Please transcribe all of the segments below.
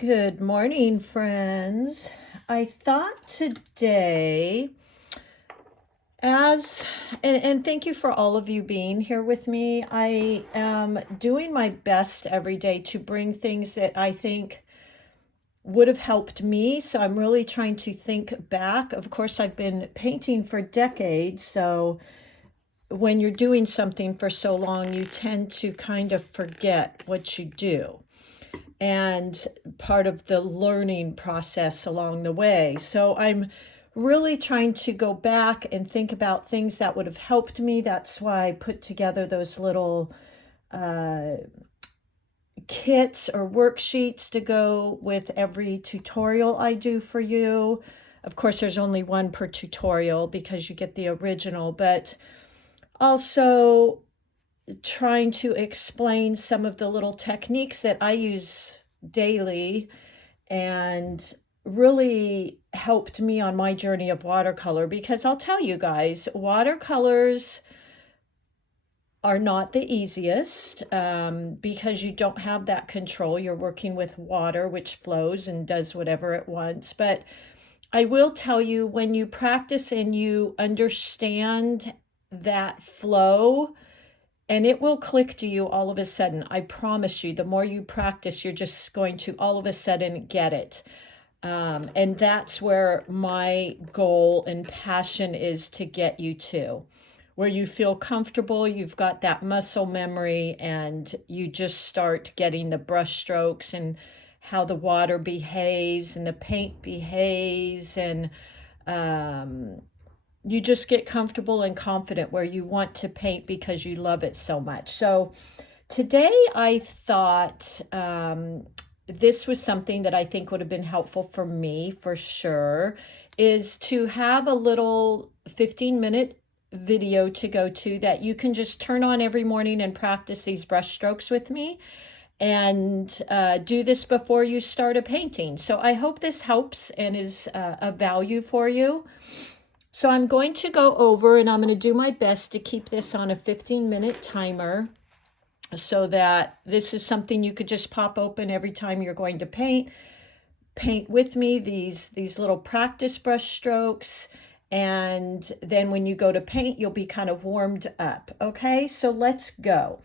Good morning, friends. I thought today, as and thank you for all of you being here with me. I am doing my best every day to bring things that I think would have helped me. So I'm really trying to think back. Of course, I've been painting for decades, so when you're doing something for so long, you tend to kind of forget what you do and part of the learning process along the way. So I'm really trying to go back and think about things that would have helped me. That's why I put together those little uh, kits or worksheets to go with every tutorial I do for you. Of course, there's only one per tutorial because you get the original, but also trying to explain some of the little techniques that I use daily and really helped me on my journey of watercolor, because I'll tell you guys, watercolors are not the easiest because you don't have that control. You're working with water, which flows and does whatever it wants. But I will tell you, when you practice and you understand that flow, and it will click to you all of a sudden. I promise you, the more you practice, you're just going to all of a sudden get it. And that's where my goal and passion is to get you to, where you feel comfortable, you've got that muscle memory, and you just start getting the brush strokes and how the water behaves and the paint behaves, and um, you just get comfortable and confident where you want to paint because you love it so much. So today I thought this was something that I think would have been helpful for me for sure, is to have a little 15-minute video to go to that you can just turn on every morning and practice these brush strokes with me, and do this before you start a painting. So I hope this helps and is a value for you. So I'm going to go over, and I'm going to do my best to keep this on a 15-minute timer so that this is something you could just pop open every time you're going to paint with me, these little practice brush strokes, and then when you go to paint, you'll be kind of warmed up. Okay, so let's go.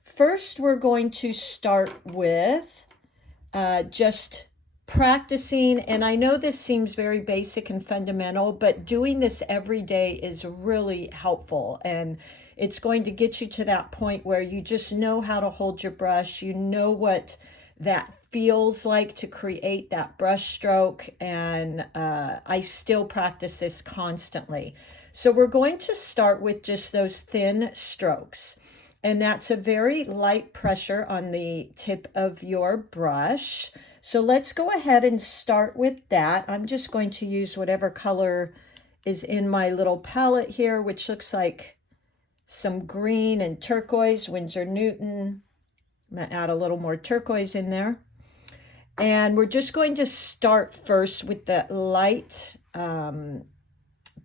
First, we're going to start with just practicing, and I know this seems very basic and fundamental, but doing this every day is really helpful, and it's going to get you to that point where you just know how to hold your brush, you know what that feels like to create that brush stroke, and I still practice this constantly. So we're going to start with just those thin strokes, and that's a very light pressure on the tip of your brush. So let's go ahead and start with that. I'm just going to use whatever color is in my little palette here, which looks like some green and turquoise, Winsor Newton. I'm going to add a little more turquoise in there. And we're just going to start first with the light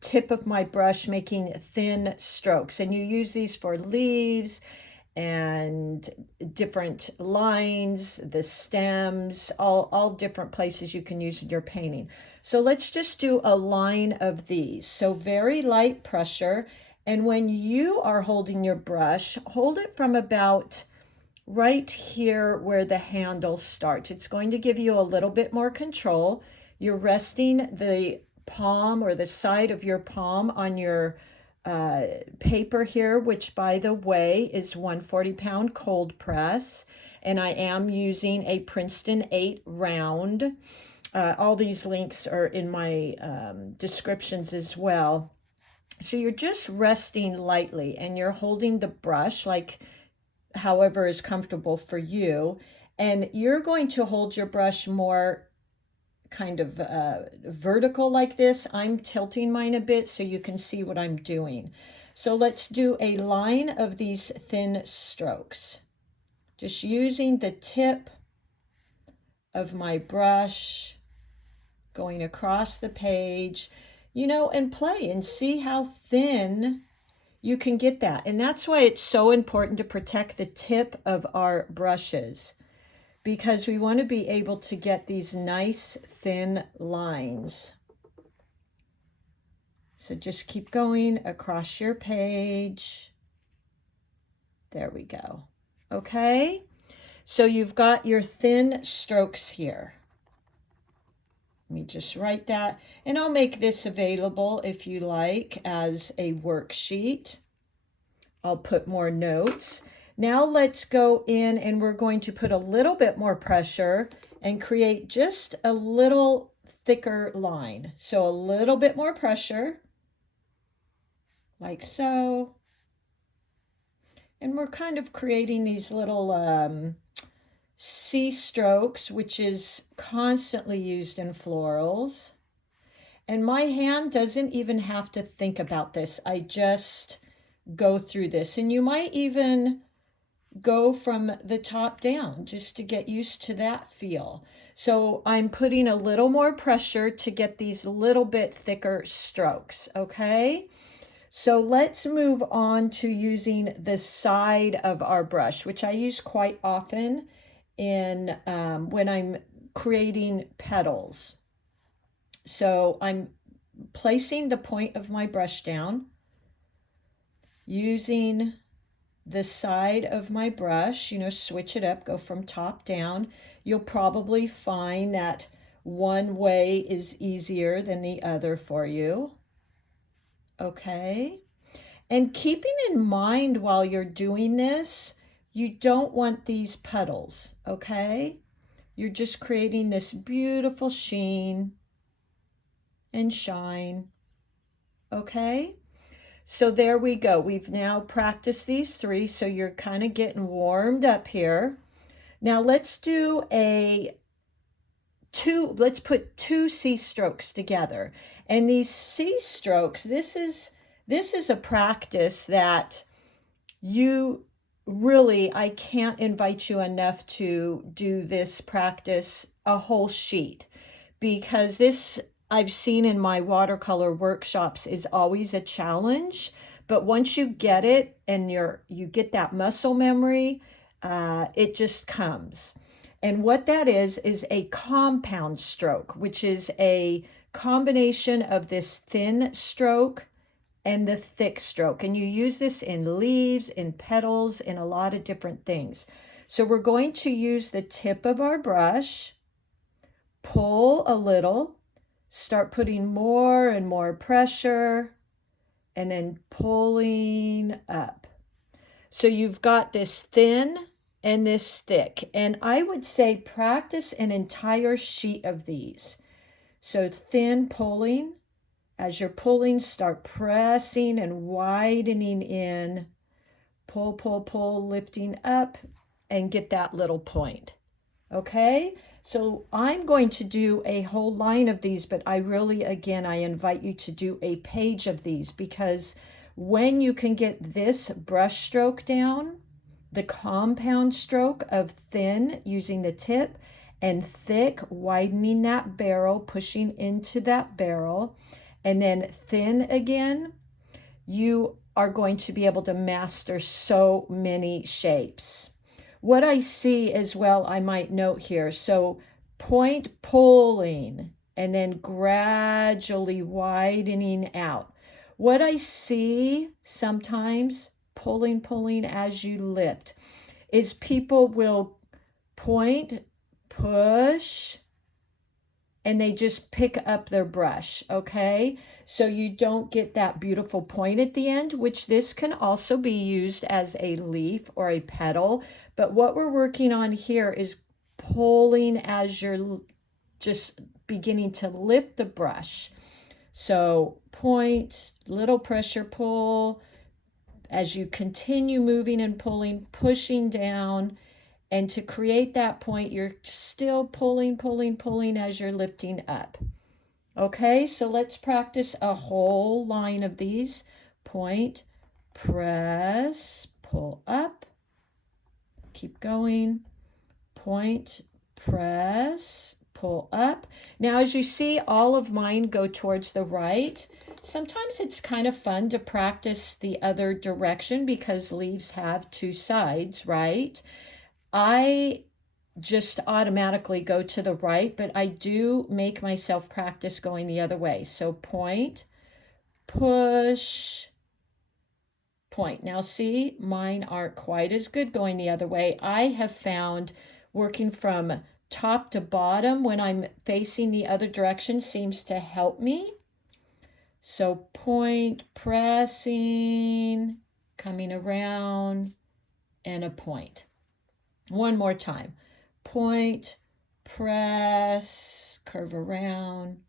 tip of my brush, making thin strokes. And you use these for leaves and different lines, the stems, all different places you can use in your painting. So let's just do a line of these. So very light pressure. And when you are holding your brush, hold it from about right here where the handle starts. It's going to give you a little bit more control. You're resting the palm or the side of your palm on your paper here, which by the way is 140-pound cold press, and I am using a Princeton 8 round. All these links are in my descriptions as well. So you're just resting lightly, and you're holding the brush like however is comfortable for you, and you're going to hold your brush more kind of vertical like this. I'm tilting mine a bit so you can see what I'm doing. So let's do a line of these thin strokes, just using the tip of my brush, going across the page, and play and see how thin you can get that. And that's why it's so important to protect the tip of our brushes, because we want to be able to get these nice thin lines. So just keep going across your page. There we go. Okay, so you've got your thin strokes here. Let me just write that, and I'll make this available if you like as a worksheet. I'll put more notes. Now let's go in and we're going to put a little bit more pressure and create just a little thicker line. So a little bit more pressure, like so. And we're kind of creating these little C strokes, which is constantly used in florals. And my hand doesn't even have to think about this. I just go through this. And you might even go from the top down just to get used to that feel. So I'm putting a little more pressure to get these little bit thicker strokes, okay? So let's move on to using the side of our brush, which I use quite often in when I'm creating petals. So I'm placing the point of my brush down, using the side of my brush, switch it up, go from top down. You'll probably find that one way is easier than the other for you. Okay. And keeping in mind while you're doing this, you don't want these petals, okay? You're just creating this beautiful sheen and shine, okay? So there we go. We've now practiced these three, so you're kind of getting warmed up here. Now let's do let's put two C strokes together. And these C strokes, this is a practice that you really, I can't invite you enough to do this practice a whole sheet, because this I've seen in my watercolor workshops is always a challenge. But once you get it and you get that muscle memory, it just comes. And what that is a compound stroke, which is a combination of this thin stroke and the thick stroke. And you use this in leaves, in petals, in a lot of different things. So we're going to use the tip of our brush, pull a little, start putting more and more pressure, and then pulling up. So you've got this thin and this thick. And I would say practice an entire sheet of these. So thin pulling. As you're pulling, start pressing and widening in. Pull, pull, pull, lifting up, and get that little point. Okay? So I'm going to do a whole line of these, but I really, again, I invite you to do a page of these, because when you can get this brush stroke down, the compound stroke of thin using the tip, and thick, widening that barrel, pushing into that barrel, and then thin again, you are going to be able to master so many shapes. What I see as well, I might note here, so point pulling and then gradually widening out. What I see sometimes, pulling as you lift, is people will point, push, and they just pick up their brush, okay? So you don't get that beautiful point at the end, which this can also be used as a leaf or a petal. But what we're working on here is pulling as you're just beginning to lift the brush. So point, little pressure pull, as you continue moving and pulling, pushing down. And to create that point, you're still pulling as you're lifting up. Okay, so let's practice a whole line of these. Point, press, pull up. Keep going. Point, press, pull up. Now, as you see, all of mine go towards the right. Sometimes it's kind of fun to practice the other direction because leaves have two sides, right? I just automatically go to the right, but I do make myself practice going the other way. So point, push, point. Now see, mine aren't quite as good going the other way. I have found working from top to bottom when I'm facing the other direction seems to help me. So point, pressing, coming around, and a point. One more time. Point, press, curve around,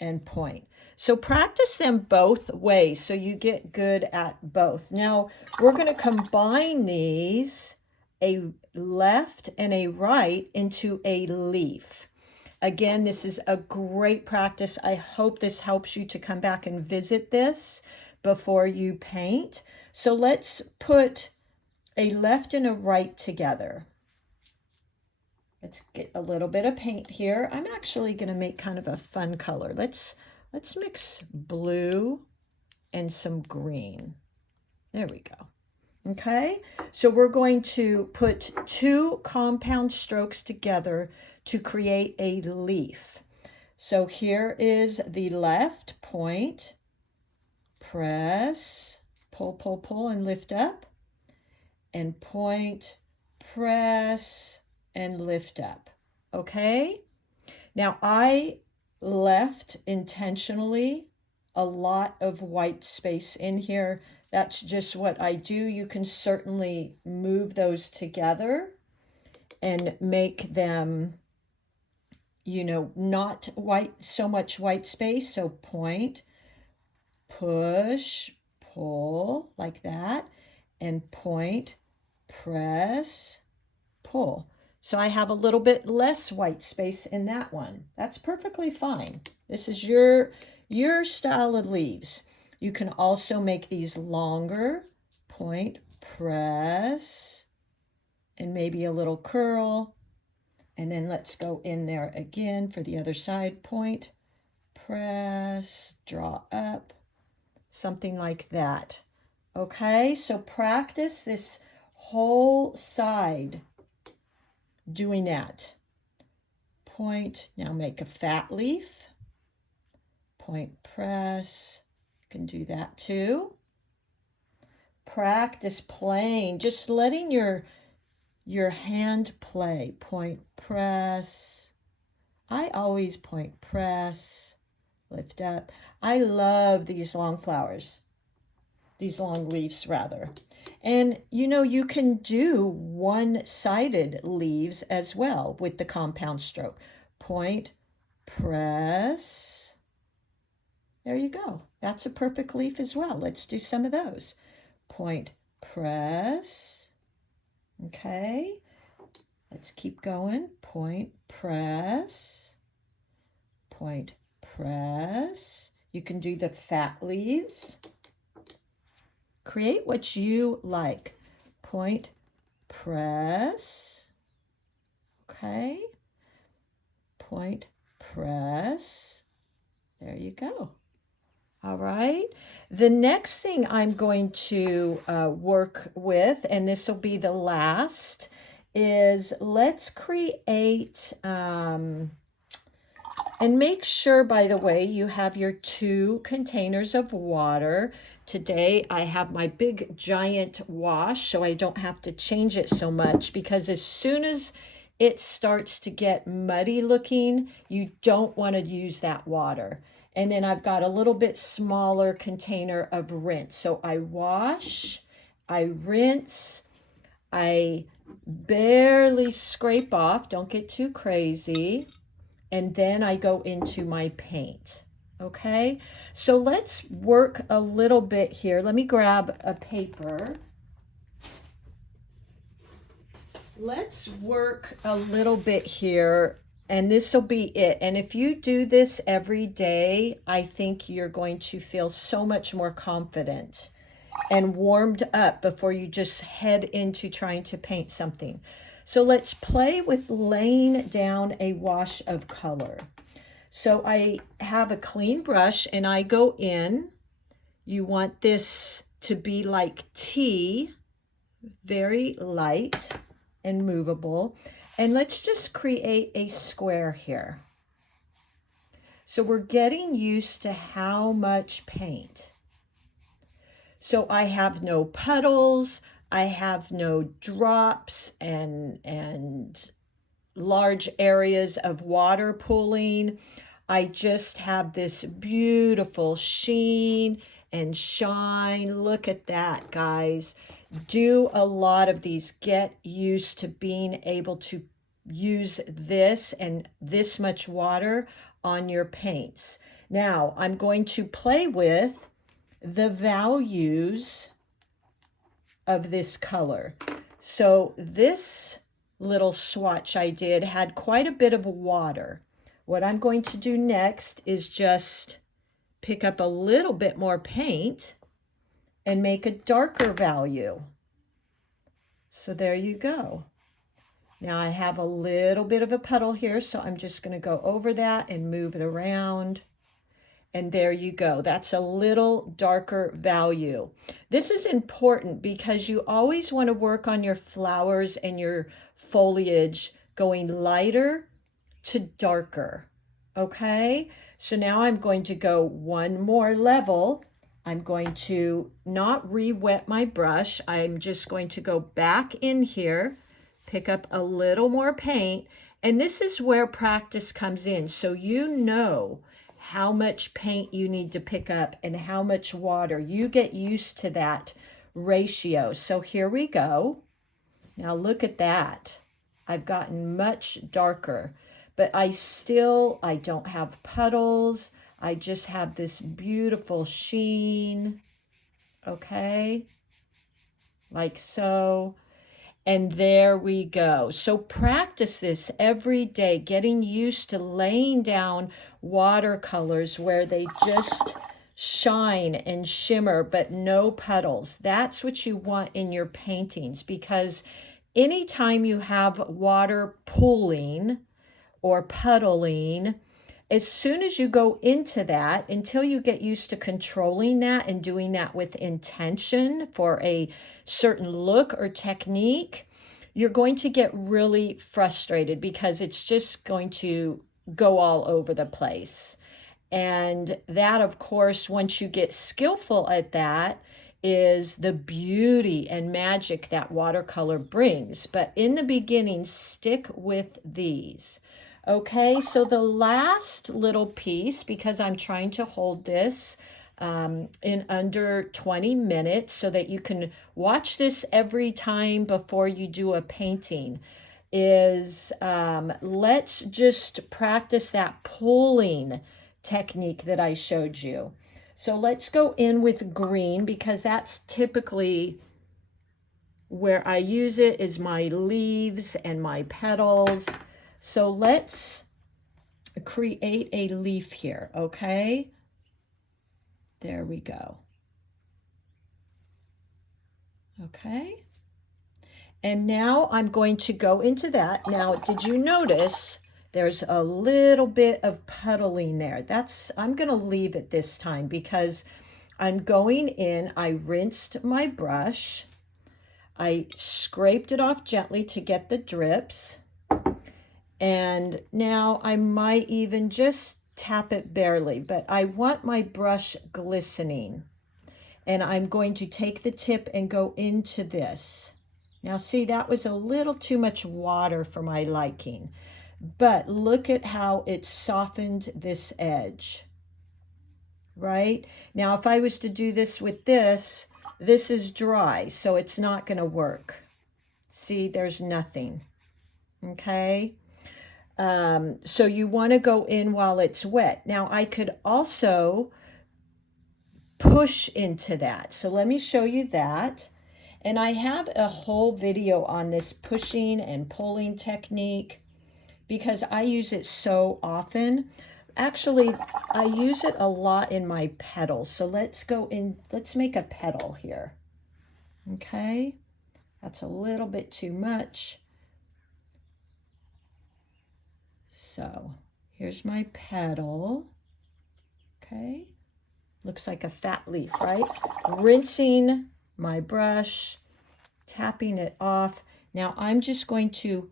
and point. So practice them both ways so you get good at both. Now we're going to combine these, a left and a right, into a leaf. Again, this is a great practice. I hope this helps you to come back and visit this before you paint. So let's put a left and a right together. Let's get a little bit of paint here. I'm actually going to make kind of a fun color. Let's mix blue and some green. There we go. Okay, so we're going to put two compound strokes together to create a leaf. So here is the left, point, press, pull, pull, pull, and lift up, and point, press, and lift up. Okay, now I left intentionally a lot of white space in here. That's just what I do. You can certainly move those together and make them, you know, not white, so much white space. So point, push, pull, like that, and point, press, pull. So I have a little bit less white space in that one. That's perfectly fine. This is your style of leaves. You can also make these longer. Point, press, and maybe a little curl. And then let's go in there again for the other side. Point, press, draw up, something like that. Okay, so practice this whole side doing that. Point, now make a fat leaf. Point, press, you can do that too. Practice playing, just letting your hand play. Point, press. I always point, press, lift up. I love these long flowers, these long leaves rather. And you know, you can do one-sided leaves as well with the compound stroke. Point, press. There you go. That's a perfect leaf as well. Let's do some of those. Point, press. Okay. Let's keep going. Point, press. Point, press. You can do the fat leaves. Create what you like. Point, press. Okay. Point, press. There you go. All right. The next thing I'm going to work with, and this will be the last, is let's create, and make sure, by the way, you have your 2 containers of water. Today I have my big giant wash, so I don't have to change it so much, because as soon as it starts to get muddy looking, you don't want to use that water. And then I've got a little bit smaller container of rinse. So I wash, I rinse, I barely scrape off, don't get too crazy, and then I go into my paint. Okay, so let's work a little bit here. Let me grab a paper. Let's work a little bit here, and this will be it. And if you do this every day, I think you're going to feel so much more confident and warmed up before you just head into trying to paint something. So let's play with laying down a wash of color. So I have a clean brush and I go in. You want this to be like tea, very light. and movable. And let's just create a square here. So we're getting used to how much paint. So I have no puddles, I have no drops and large areas of water pooling. I just have this beautiful sheen and shine. Look at that, guys. Do a lot of these. Get used to being able to use this and this much water on your paints. Now, I'm going to play with the values of this color. So this little swatch I did had quite a bit of water. What I'm going to do next is just pick up a little bit more paint and make a darker value. So there you go. Now I have a little bit of a puddle here, so I'm just going to go over that and move it around. And there you go. That's a little darker value. This is important because you always want to work on your flowers and your foliage going lighter to darker. Okay, so now I'm going to go one more level. I'm going to not re-wet my brush. I'm just going to go back in here, pick up a little more paint, and this is where practice comes in. So you know how much paint you need to pick up and how much water. You get used to that ratio. So here we go. Now look at that. I've gotten much darker, but I don't have puddles. I just have this beautiful sheen, okay, like so. And there we go. So practice this every day, getting used to laying down watercolors where they just shine and shimmer, but no puddles. That's what you want in your paintings, because anytime you have water pooling or puddling, as soon as you go into that, until you get used to controlling that and doing that with intention for a certain look or technique, you're going to get really frustrated because it's just going to go all over the place. And that, of course, once you get skillful at that, is the beauty and magic that watercolor brings. But in the beginning, stick with these. Okay, so the last little piece, because I'm trying to hold this in under 20 minutes so that you can watch this every time before you do a painting, is let's just practice that pulling technique that I showed you. So let's go in with green, because that's typically where I use it, is my leaves and my petals. So let's create a leaf here, okay? There we go. Okay. And now I'm going to go into that. Now, did you notice there's a little bit of puddling there? I'm going to leave it this time because I'm going in. I rinsed my brush. I scraped it off gently to get the drips. And now I might even just tap it barely, but I want my brush glistening. And I'm going to take the tip and go into this. Now see, that was a little too much water for my liking, but look at how it softened this edge, right? Now, if I was to do this with this is dry, so it's not going to work. See, there's nothing, okay? So you want to go in while it's wet. Now, I could also push into that. So let me show you that. And I have a whole video on this pushing and pulling technique because I use it so often. Actually, I use it a lot in my petals. So let's go in, let's make a petal here. Okay, that's a little bit too much. So here's my petal. Okay, looks like a fat leaf, right? Rinsing my brush, tapping it off. Now I'm just going to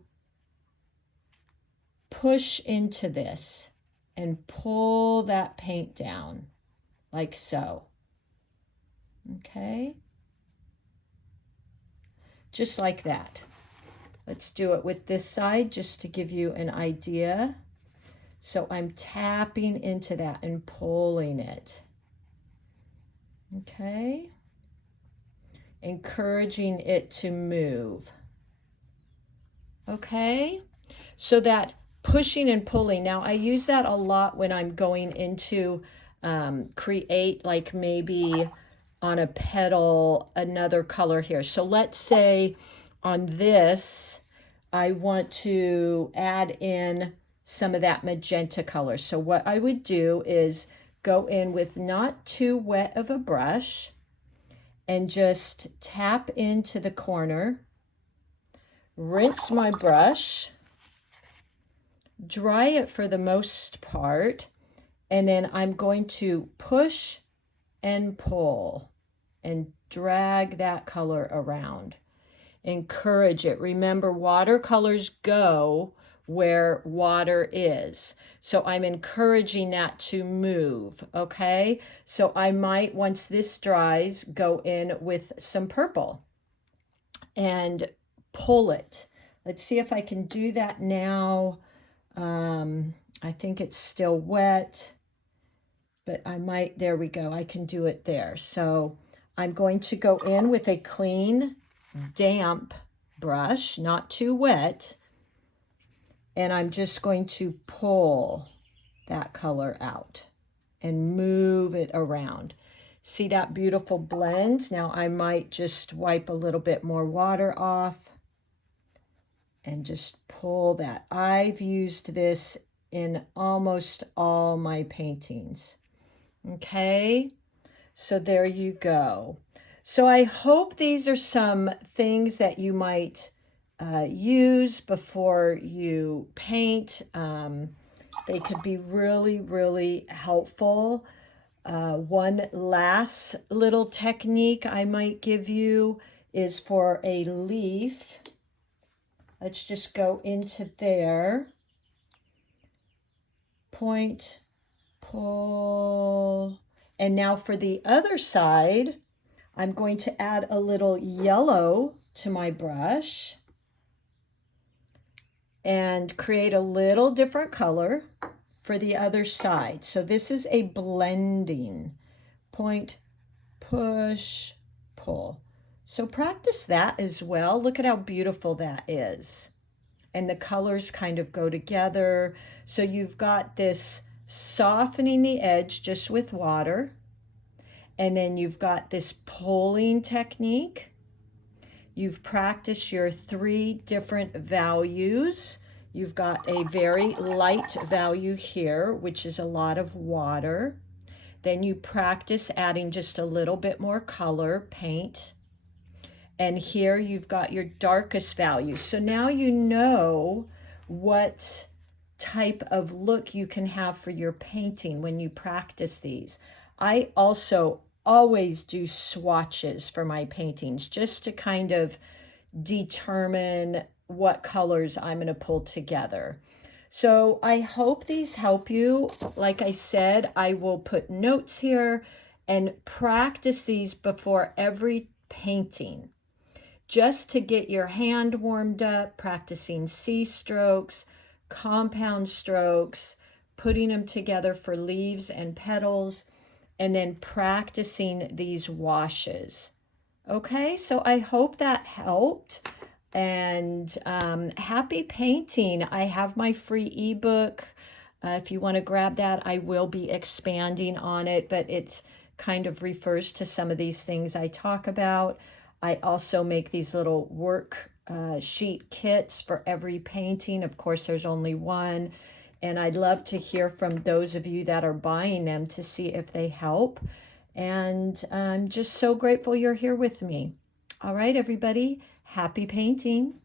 push into this and pull that paint down like so. Okay, just like that. Let's do it with this side just to give you an idea. So I'm tapping into that and pulling it. Okay, encouraging it to move. Okay, so that pushing and pulling. Now I use that a lot when I'm going into create, like maybe on a petal another color here. So let's say on this I want to add in some of that magenta color. So what I would do is go in with not too wet of a brush and just tap into the corner, rinse my brush, dry it for the most part, and then I'm going to push and pull and drag that color around. Encourage it. Remember, watercolors go where water is. So I'm encouraging that to move, okay? So I might, once this dries, go in with some purple and pull it. Let's see if I can do that now. I think it's still wet, but I might, there we go. I can do it there. So I'm going to go in with a clean, damp brush, not too wet, and I'm just going to pull that color out and move it around. See that beautiful blend? Now I might just wipe a little bit more water off and just pull that. I've used this in almost all my paintings. Okay, so there you go. So I hope these are some things that you might use before you paint. They could be really, really helpful. One last little technique I might give you is for a leaf. Let's just go into there. Point, pull. And now for the other side, I'm going to add a little yellow to my brush and create a little different color for the other side. So this is a blending. Point, push, pull. So practice that as well. Look at how beautiful that is. And the colors kind of go together. So you've got this softening the edge just with water. And then you've got this pulling technique. You've practiced your 3 different values. You've got a very light value here, which is a lot of water. Then you practice adding just a little bit more color, paint. And here you've got your darkest value. So now you know what type of look you can have for your painting when you practice these. I also always do swatches for my paintings just to kind of determine what colors I'm going to pull together. So I hope these help you. Like I said, I will put notes here and practice these before every painting, just to get your hand warmed up, practicing C strokes, compound strokes, putting them together for leaves and petals, and then practicing these washes. Okay, so I hope that helped. And happy painting. I have my free ebook. If you want to grab that, I will be expanding on it, but it kind of refers to some of these things I talk about. I also make these little worksheet kits for every painting. Of course, there's only one. And I'd love to hear from those of you that are buying them to see if they help. And I'm just so grateful you're here with me. All right, everybody, happy painting.